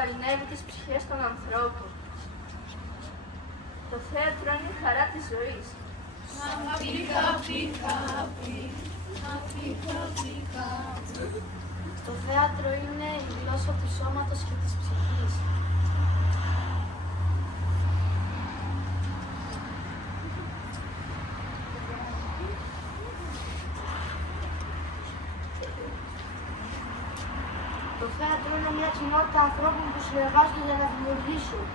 βαρινεύει τις ψυχές των ανθρώπων. Το θέατρο είναι η χαρά της ζωής. Το θέατρο είναι η γλώσσα του σώματος και της ψυχής. Το θέατρο είναι μια κοινότητα ανθρώπων που συνεργάζονται για να δημιουργήσουν.